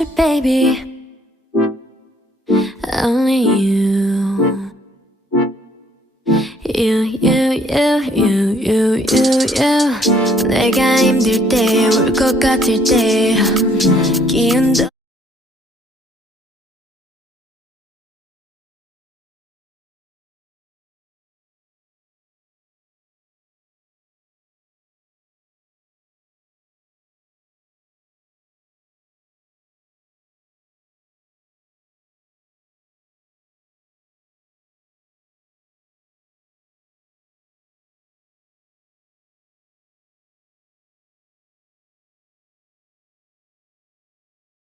you, baby. Only you. You. 내가 힘들 때, 울 것 같을 때 기운도